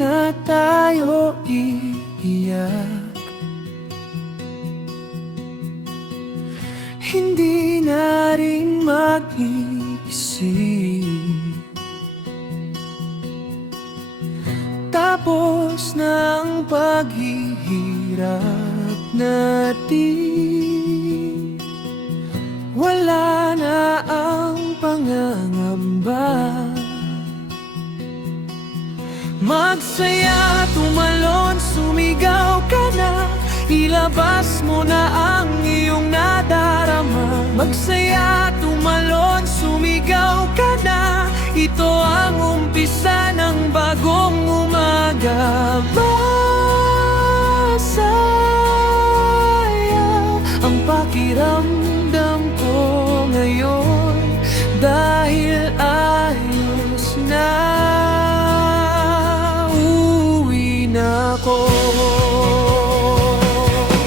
na tayo iiyak, hindi na rin mag-iisip. Tapos na ang paghihirap natin, wala na ang pangangamba. Magsaya, tumalon, sumigaw ka na, ilabas mo na ang iyong nadarama. Magsaya, tumalon, sumigaw ka na, ito ang umpisa ng bagong umaga. Masaya ang pakiramdam ko ngayon, dahil ayos na.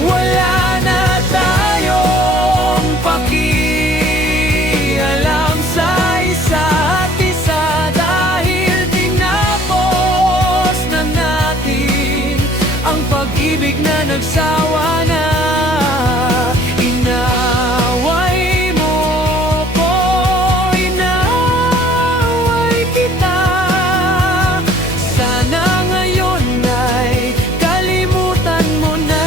Wala na tayong pakialam sa isa't isa, dahil tinapos na natin ang pag-ibig na nagsawa na. Inaway mo ko, inaway kita. Sana ngayon ay kalimutan mo na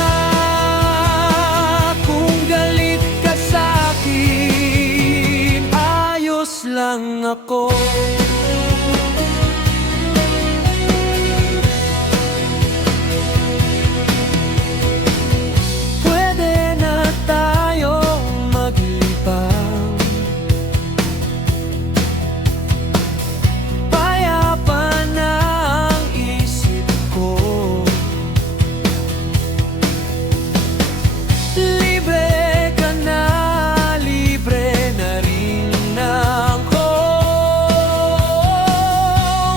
kung galit ka sa'kin. Ayos lang ako. Pwede na tayo maglibang, payapa na ang isip ko. Libre ka na, libre na rin ako.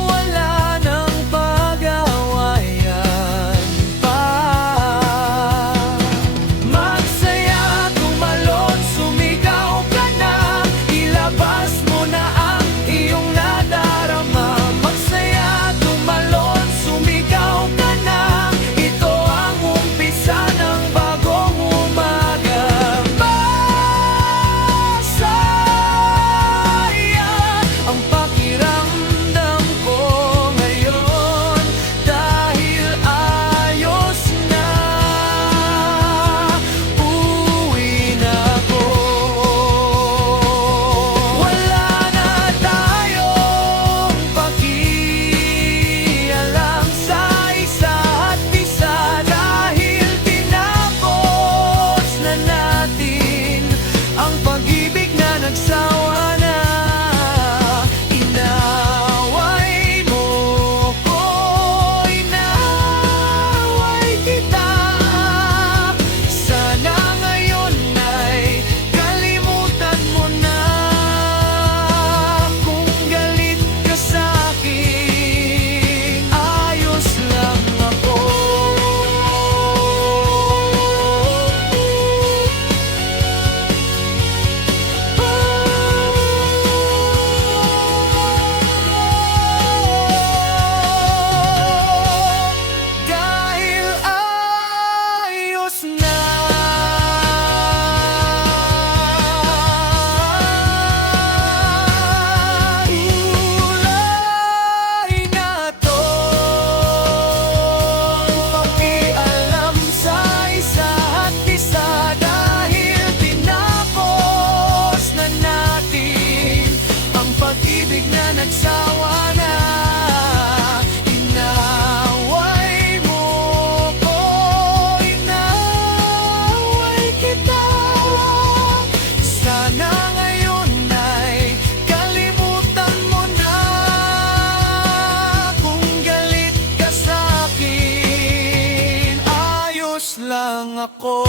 Wala nang pag-awayan pa. Magsaya, tumalon, sumigaw ka na, ilabas mo na ang iyong nadarama. Magsaya, tumalon, sumigaw ka na, ito ang umpisa ng bagong umaga. Masaya ang pakiramdam ko ngayon, dahil ayos na. Uwi na ako. Wala na tayong pakialam sa isa't isa, dahil tinapos na natin ang pag-ibig na nagsawa na. Inaway mo ko, inaway kita. Sana ngayon ay kalimutan mo na kung galit ka sa'kin. Ayos lang ako. Dahil ayos na. Kulay na to, pakialam sa isa't isa, dahil tinapos na natin ang pag-ibig na nagsawa na. Inaway mo ko, inaway kita. Sana ngayon ay kalimutan mo na kung galit ka sa'kin. Ayos lang ako.